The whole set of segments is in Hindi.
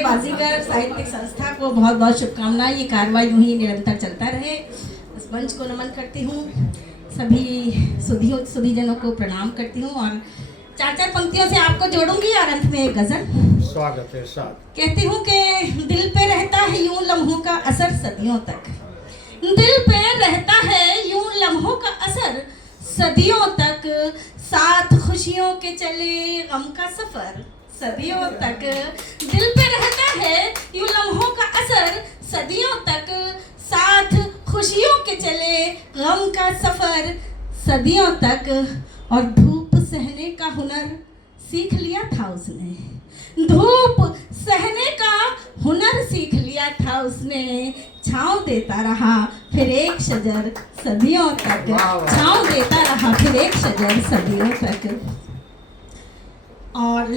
बाजीगर साहित्यिक संस्था को बहुत बहुत शुभकामनाएं। ये कार्रवाई यूं ही निरंतर चलता रहे। इस मंच को नमन करती हूँ, सभी सुधीजनों को प्रणाम करती हूँ और चार चार पंक्तियों से आपको जोड़ूंगी और अंत में एक गजल। स्वागत है साथ। कहती हूँ कि दिल पे रहता है यूं लम्हों का असर सदियों तक, दिल पे रहता है यूं लम्हों का असर सदियों तक, साथ खुशियों के चले गम का सफर सदियों तक। दिल पे रहता है यूं लम्हों का असर सदियों तक, साथ खुशियों के चले गम का सफर सदियों तक। और धूप सहने का हुनर सीख लिया था उसने, धूप सहने का हुनर सीख लिया था उसने। छाँव देता रहा फिर एक शजर सदियों तक, छाँव देता रहा फिर एक शजर सदियों तक। और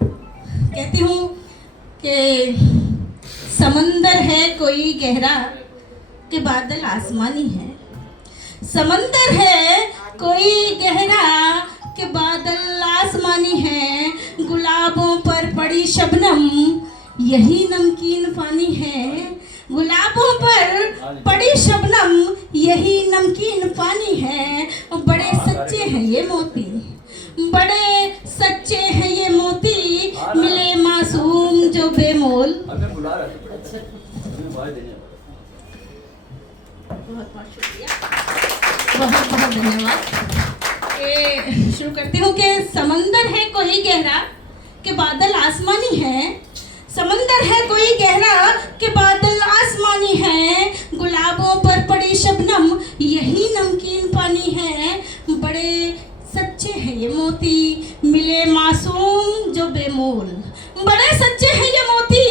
कहती हूँ कि समंदर है कोई गहरा कि बादल आसमानी है, समंदर है कोई गहरा कि बादल आसमानी है। गुलाबों पर पड़ी शबनम यही नमकीन पानी है, गुलाबों पर पड़ी शबनम यही नमकीन पानी है। बड़े सच्चे हैं ये मोती, बड़े सच्चे हैं ये मोती, मिले मासूम जो बेमोल। बहुत बहुत शुक्रिया, बहुत बहुत धन्यवाद। शुरू करती हूँ कि समंदर है कोई गहरा कि बादल आसमानी है, समंदर है कोई गहरा कि बादल आसमानी है। गुलाबों पर पड़ी शबनम यही नमकीन पानी है। बड़े सच्चे हैं ये मोती मिले मासूम जो बेमोल, बड़े सच्चे हैं ये मोती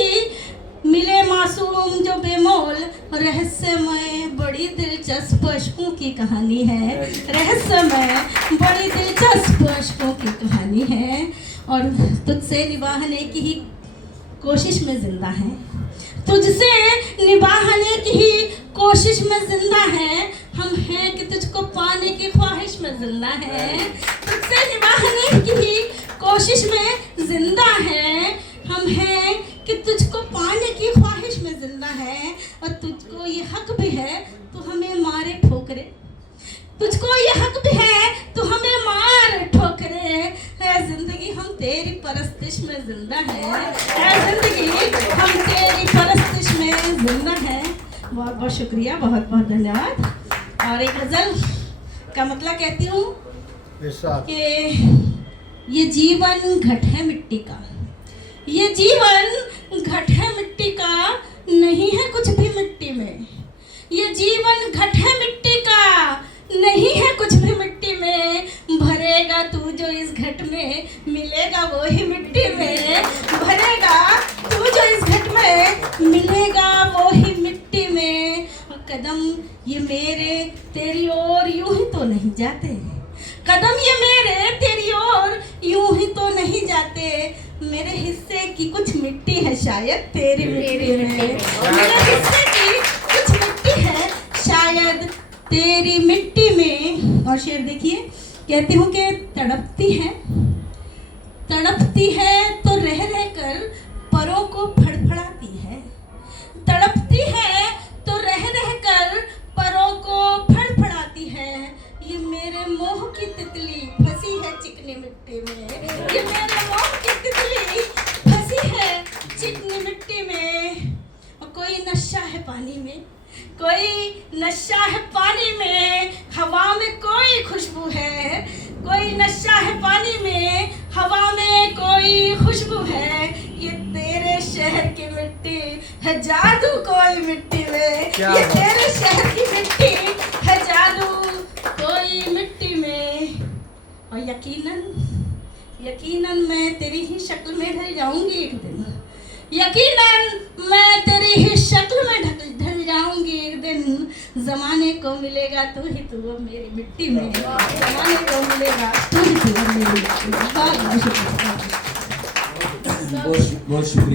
मिले मासूम जो बेमोल। रहस्यमय बड़ी दिलचस्प अशकों की कहानी है, रहस्यमय बड़ी दिलचस्प अशकों की कहानी है। और तुझसे निभाने की ही कोशिश में जिंदा है, तुझसे निभाने की ही कोशिश में जिंदा है। हम हैं कि तुझको पाने की ख्वाहिश में जिंदा है, तुझसे निभाने की ही कोशिश में जिंदा है। हम हैं कि तुझको पाने की ख्वाहिश में जिंदा है। और तुझको ये हक भी है तो हमें मारे ठोकरे, तुझको ये हक भी है तो हमें मार ठोकरे। है जिंदगी हम तेरी परस्तिश में जिंदा है जिंदगी हम तेरी परस्तिश में जिंदा है। बहुत बहुत शुक्रिया, बहुत बहुत धन्यवाद। और एक गजल का मतलब कहती हूँ कि ये जीवन घट है मिट्टी का, ये जीवन घट है मिट्टी का, नहीं है कुछ भी मिट्टी में। ये जीवन घट है मिट्टी का, नहीं है कुछ भी मिट्टी में। भरेगा तू जो इस घट में मिलेगा वो ही मिट्टी में, भरेगा तू जो इस घट में मिलेगा वो ही मिट्टी में। कदम ये मेरे तेरी ओर यूं ही तो नहीं जाते, कदम ये मेरे तेरी ओर यूं ही तो नहीं जाते। मेरे हिस्से की कुछ मिट्टी है शायद तेरी मिट्टी में, मेरे हिस्से की कुछ मिट्टी है शायद तेरी मिट्टी में। और शेर देखिए, कहती हूँ कि तड़पती है तो रह रह कर परों को फड़फड़ाती है, तड़पती है तो रह रह कर परों को फड़फड़ाती है। ये मेरे मोह की तितली फंसी है चिकनी मिट्टी में, ये मेरे मोह की तितली फंसी है चिकनी मिट्टी में। और कोई नशा है पानी में, कोई नशा है पानी में, हवा में कोई खुशबू है, कोई नशा है पानी में, हवा में कोई खुशबू है। ये तेरे शहर की मिट्टी है जादू कोई मिट्टी में, ये तेरे शहर की मिट्टी है जादू कोई मिट्टी में। और यकीनन मैं तेरी ही शक्ल में ढल जाऊंगी एक दिन, यकीनन मैं तेरी ही शक्ल में ढल जाऊंगी एक दिन। जमाने को मिलेगा तू ही तू मेरी मिट्टी में, जमाने को मिलेगा तू ही तू मेरी मिट्टी में। बहुत शुक्रिया। बहुत शुक्रिया।